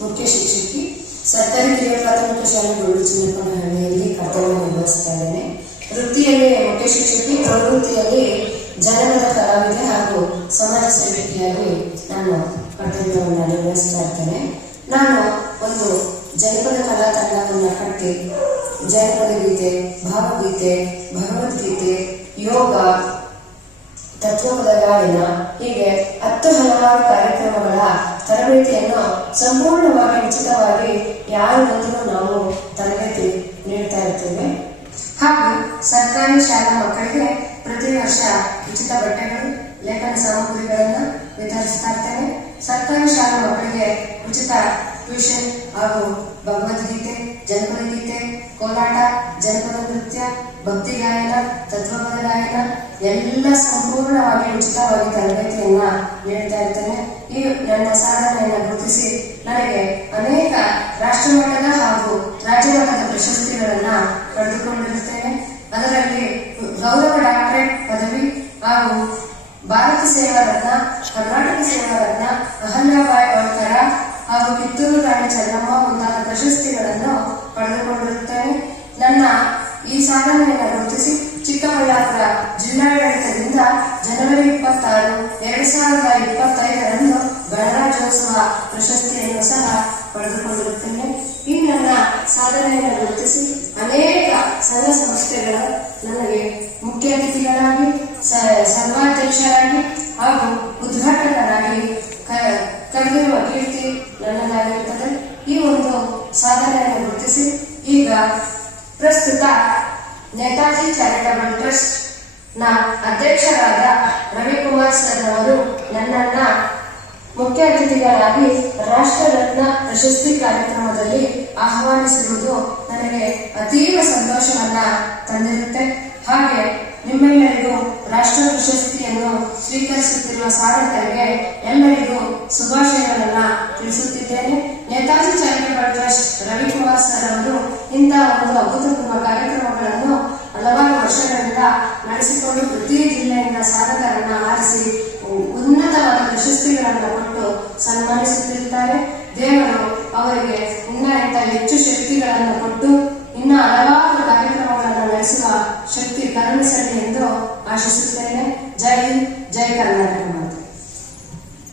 ಮುಖ್ಯ ಶಿಕ್ಷಕಿ ಸರ್ಕಾರಿ ಕಿರಿಯ ಪ್ರಾಥಮಿಕ ಶಾಲೆ ಚಿನ್ನಪ್ಪನಹಳ್ಳಿಯಲ್ಲಿ ಕರ್ತವ್ಯ ನಿರ್ವಹಿಸ್ತಾ ಇದ್ದೇನೆ. ವೃತ್ತಿಯಲ್ಲಿ ಮುಖ್ಯ ಶಿಕ್ಷಕಿ, ಪ್ರವೃತ್ತಿಯಲ್ಲಿ ಜನಪದ ಕಲಾವಿದೆ ಹಾಗೂ ಸಮಾಜ ಸೇವಕಿಯಾಗಿ ನಾನು ಕರ್ತವ್ಯವನ್ನು ನಿರ್ವಹಿಸ್ತಾ ಇರ್ತೇನೆ. ನಾನು ಒಂದು ಜನಪದ ಕಲಾ ತಂಡವನ್ನು ಕಟ್ಟಿ ಜನಪದ ಗೀತೆ, ಭಾವಗೀತೆ, ಭಗವದ್ಗೀತೆ, ಯೋಗ, ತತ್ವಪದ ಗಾಯನ ಹೀಗೆ 10 ಹಲವಾರು ಕಾರ್ಯಕ್ರಮಗಳ ತರಬೇತಿಯನ್ನು ಸಂಪೂರ್ಣವಾಗಿ ಉಚಿತವಾಗಿ ಯಾರು ಬಂದರೂ ನಾವು ತರಬೇತಿ ನೀಡ್ತಾ ಇರ್ತೇವೆ. ಹಾಗೂ ಸರ್ಕಾರಿ ಶಾಲಾ ಮಕ್ಕಳಿಗೆ ಪ್ರತಿ ವರ್ಷ ಉಚಿತ ಬಟ್ಟೆಗಳು, ಲೇಖನ ಸಾಮಗ್ರಿಗಳನ್ನು ವಿತರಿಸ್ತಾ ಇರ್ತೇನೆ. ಸರ್ಕಾರಿ ಶಾಲಾ ಮಕ್ಕಳಿಗೆ ಉಚಿತ ಟ್ಯೂಷನ್ ಹಾಗೂ ಭಗವದ್ಗೀತೆ, ಜನಪದ ಗೀತೆ, ಕೋಲಾಟ, ಜನಪದ ನೃತ್ಯ, ಭಕ್ತಿ ಗಾಯನ, ತತ್ವಪದ ಗಾಯನ ಎಲ್ಲ ಸಂಪೂರ್ಣವಾಗಿ ಉಚಿತವಾಗಿ ತರಬೇತಿಯನ್ನ ನೀಡ್ತಾ ಇರ್ತೇನೆ. ಈ ನನ್ನ ಸಾಧನೆಯನ್ನು ಗುರುತಿಸಿ ನನಗೆ ಅನೇಕ ರಾಷ್ಟ್ರಮಟ್ಟದ ಹಾಗೂ ರಾಜ್ಯ ಮಟ್ಟದ ಪ್ರಶಸ್ತಿಗಳನ್ನ ಪಡೆದುಕೊಂಡಿರುತ್ತೇನೆ. ಅದರಲ್ಲಿ ಗೌರವ ಡಾಕ್ಟರೇಟ್ ಪದವಿ ಹಾಗೂ ಭಾರತ ಸೇವಾ ರತ್ನ, ಕರ್ನಾಟಕ ಸೇವಾ ರತ್ನ, ಅಹಲ್ಯಾಬಾಯಿ ಹೋಳ್ಕರ ಹಾಗೂ ಕಿತ್ತೂರು ರಾಣಿ ಚೆನ್ನಮ್ಮ ಮುಂತಾದ ಪ್ರಶಸ್ತಿಗಳನ್ನು ಪಡೆದುಕೊಂಡಿರುತ್ತೇನೆ. ನನ್ನ ಈ ಸಾಧನೆಯನ್ನು ಗುರುತಿಸಿ ಚಿಕ್ಕಬಳ್ಳಾಪುರ ಜಿಲ್ಲಾಡಳಿತದಿಂದ ಜನವರಿ 26, 2025 ಗಣರಾಜ್ಯೋತ್ಸವ ಪ್ರಶಸ್ತಿಯನ್ನು ಸಹ ಪಡೆದುಕೊಂಡಿರುತ್ತೇನೆ. ಈ ನನ್ನ ಸಾಧನೆಯನ್ನು ಗುರುತಿಸಿ ಅನೇಕ ಸಂಘ ಸಂಸ್ಥೆಗಳು ನನಗೆ ಮುಖ್ಯ ಅತಿಥಿಗಳಾಗಿ, ಸರ್ವಾಧ್ಯಕ್ಷರಾಗಿ ಹಾಗೂ ಉದ್ಘಾಟಕರಾಗಿ ಕರೆದಿರುವ ಕೀರ್ತಿ ನನ್ನದಾಗಿರುತ್ತದೆ. ಈ ಒಂದು ಸಾಧನೆಯನ್ನು ಗುರುತಿಸಿ ಈಗ ಪ್ರಸ್ತುತ ನೇತಾಜಿ ಚಾರಿಟಬಲ್ ಟ್ರಸ್ಟ್ ನ ಅಧ್ಯಕ್ಷರಾದ ರವಿಕುಮಾರ್ ಸರ್ ಅವರು ನನ್ನನ್ನ ಮುಖ್ಯ ಅತಿಥಿಗಳಾಗಿ ರಾಷ್ಟ್ರರತ್ನ ಪ್ರಶಸ್ತಿ ಕಾರ್ಯಕ್ರಮದಲ್ಲಿ ಆಹ್ವಾನಿಸಿರುವುದು ನನಗೆ ಅತೀವ ಸಂತೋಷವನ್ನ ತಂದಿರುತ್ತೆ. ಹಾಗೆ ನಿಮ್ಮೆಲ್ಲರಿಗೂ ರಾಷ್ಟ್ರ ಪ್ರಶಸ್ತಿಯನ್ನು ಸ್ವೀಕರಿಸುತ್ತಿರುವ ಸಾಧಕರಿಗೆ ಎಲ್ಲರಿಗೂ ಶುಭಾಶಯಗಳನ್ನ ತಿಳಿಸುತ್ತಿದ್ದೇನೆ. Netaji charitable trust Ravikumar sir ಅವರು ಇಂತಹ ಒಂದು ಅಭೂತಪೂರ್ವ ಕಾರ್ಯಕ್ರಮಗಳನ್ನು ಹಲವಾರು ವರ್ಷಗಳಿಂದ ನಡೆಸಿಕೊಂಡು ಪ್ರತಿ ಜಿಲ್ಲೆಯಿಂದ ಸಾಧಕರನ್ನ ಆರಿಸಿ ಉನ್ನತವಾದ ಪ್ರಶಸ್ತಿಗಳನ್ನು ಕೊಟ್ಟು ಸನ್ಮಾನಿಸುತ್ತಿದ್ದಾರೆ. ದೇವರು ಅವರಿಗೆ ಇನ್ನ ಹೆಚ್ಚು ಶಕ್ತಿಗಳನ್ನು ಕೊಟ್ಟು ಇನ್ನ ಹಲವಾರು ಕಾರ್ಯಕ್ರಮಗಳನ್ನು ನಡೆಸುವ ಶಕ್ತಿ ಕರುಣಿಸಲಿ ಎಂದು ಆಶಿಸುತ್ತೇನೆ.